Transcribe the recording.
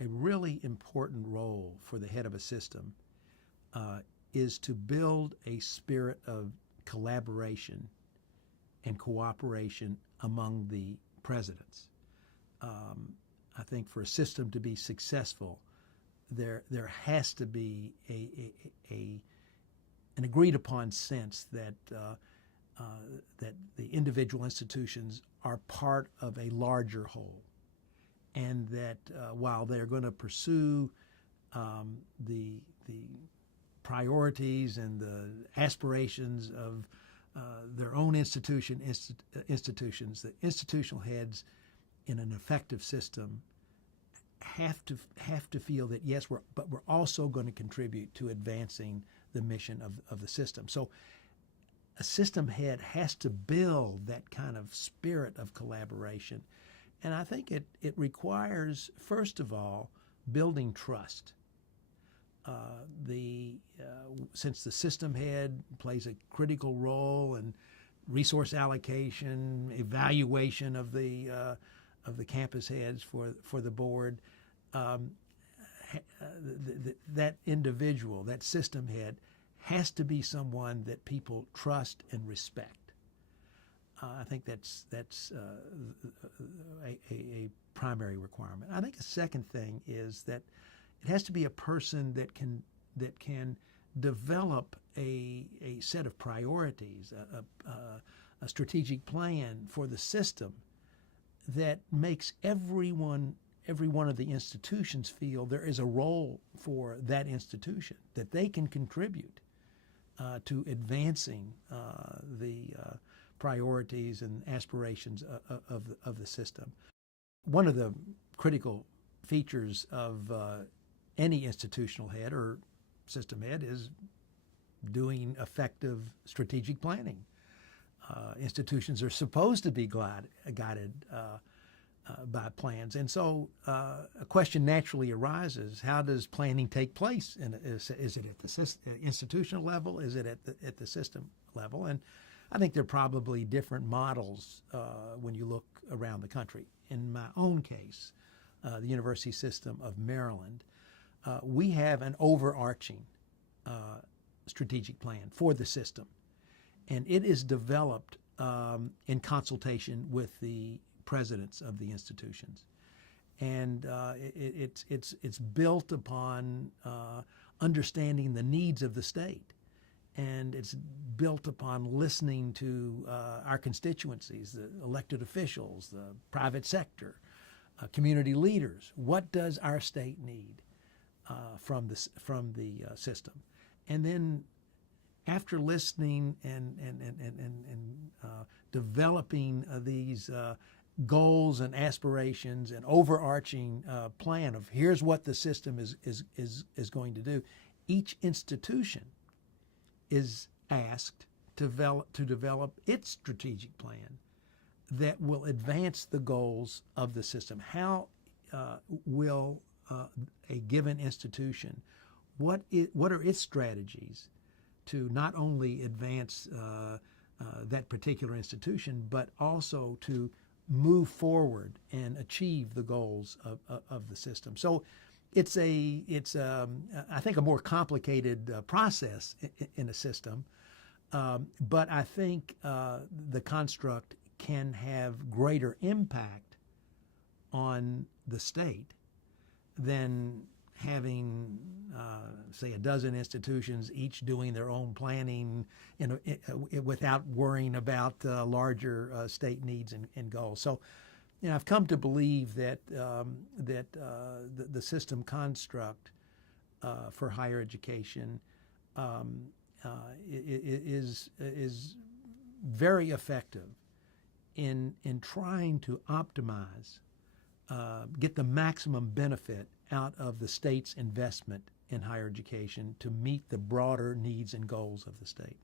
a really important role for the head of a system is to build a spirit of collaboration and cooperation among the presidents. I think for a system to be successful, there has to be an agreed upon sense that that the individual institutions are part of a larger whole, and that while they're going to pursue the priorities and the aspirations of their own institutions, the institutional heads in an effective system have to feel that yes, but we're also going to contribute to advancing the mission of the system. So a system head has to build that kind of spirit of collaboration. And I think it requires, first of all, building trust. Since the system head plays a critical role in resource allocation, evaluation of the campus heads for the board, that individual, that system head, has to be someone that people trust and respect. I think that's a primary requirement. I think a second thing is that it has to be a person that can develop a set of priorities, a strategic plan for the system that makes every one of the institutions feel there is a role for that institution, that they can contribute to advancing the priorities and aspirations of the system. One of the critical features of any institutional head or system head is doing effective strategic planning. Institutions are supposed to be guided by plans, and so a question naturally arises: how does planning take place? Is it at the institutional level? Is it at the system level? And I think there are probably different models when you look around the country. In my own case, the University System of Maryland, we have an overarching strategic plan for the system, and it is developed in consultation with the presidents of the institutions, and it's built upon understanding the needs of the state, and it's built upon listening to our constituencies, the elected officials, the private sector, community leaders. What does our state need from the system? And then after listening and developing these goals and aspirations and overarching plan of here's what the system is going to do, each institution is asked to develop its strategic plan that will advance the goals of the system. How will a given institution, what are its strategies to not only advance that particular institution, but also to move forward and achieve the goals of the system? So it's I think a more complicated process in a system, but I think the construct can have greater impact on the state than having, say, a dozen institutions each doing their own planning without worrying about larger state needs and goals. So, I've come to believe that the system construct for higher education is very effective in trying to optimize, get the maximum benefit out of the state's investment in higher education to meet the broader needs and goals of the state.